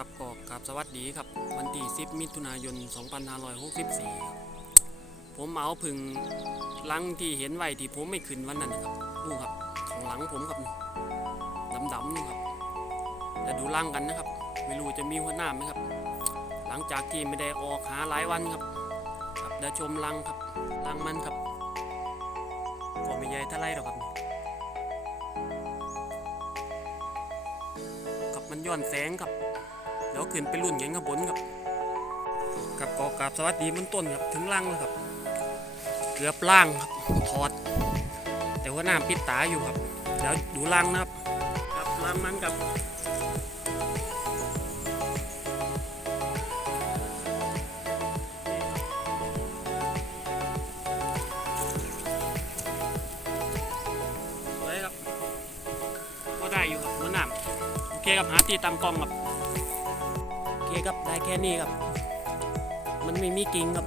ครับก็กราบสวัสดีครับ วันที่ 10 มิถุนายน 2564ครับผมเอาผึ่งลังที่เห็นไว้ที่ผมไม่ขึ้นวันนั้นนะครับดูครับข้างหลังผมครับดำๆนี่ครับจะดูลังกันนะครับ ไม่รู้จะมีหัวหน้าไหมครับ หลังจากที่ไม่ได้ออกหาหลายวันครับครับเดี๋ยวชมลังครับลังมันครับก็ไม่ใหญ่เท่าไรหรอกครับกับมันย้อนแสงครับ ดี๋ยวขึ้นไปรุ่นเงี้ยข้างบนครับกับกอกราบสวัสดีมันต้นครับถึงล่างแล้วครับ เกือบล่างครับถอด แต่ว่าน้ำปิดตาอยู่ครับเดี๋ยวดูล่างนะครับกับล่างมันกับสวยครับก็ได้อยู่ครับหัวหน้ำโอเคครับหาที่ตามกล้องครับ เคครับได้แค่นี้ครับ มันไม่มีกิ่งครับ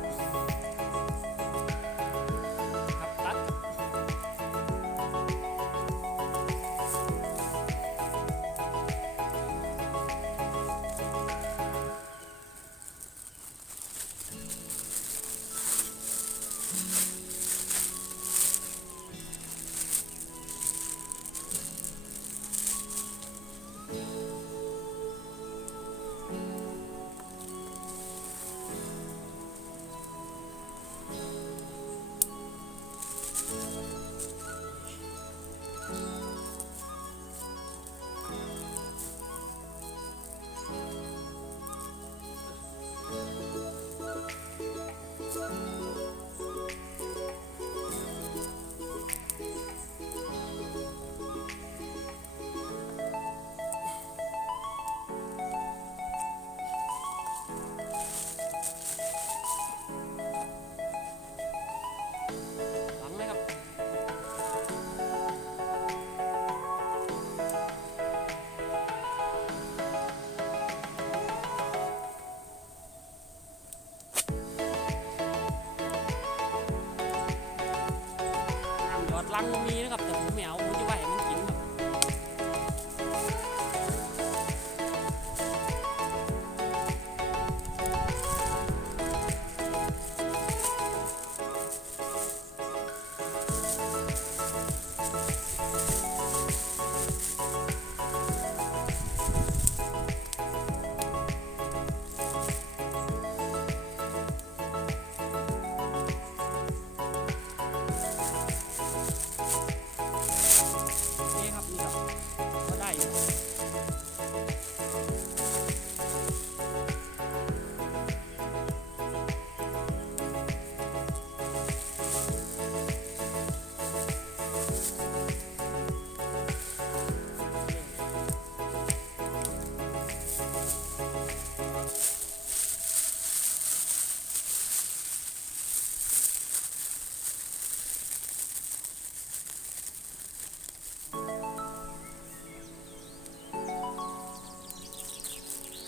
น้ำหยอดลังก็มีนะครับแต่ผม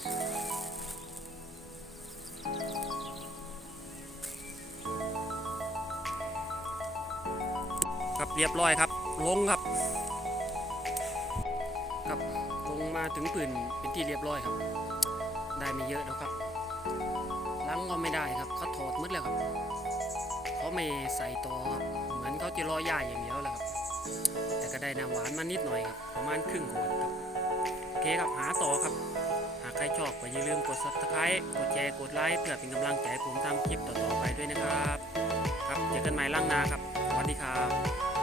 ครับเรียบร้อยครับลงครับ ครับลงมาถึงปืนเป็นที่เรียบร้อยครับ ได้ไม่เยอะแล้วครับลังก็ไม่ได้ครับเขาถอดมืดแล้วครับเขาไม่ใส่ต่อครับเหมือนเขาจะรอย่าอย่างเดียวแหละครับ แต่ก็ได้น้ำหวานมานิดหน่อยครับประมาณครึ่งขวดครับโอเคครับหาต่อครับ ใครชอบก็อย่าลืมกด subscribe กดแชร์ กดไลค์เพื่อเป็นกำลังใจผมทำคลิปต่อๆไปด้วยนะครับ ครับ เจอกันใหม่ล่างนาครับ สวัสดีครับ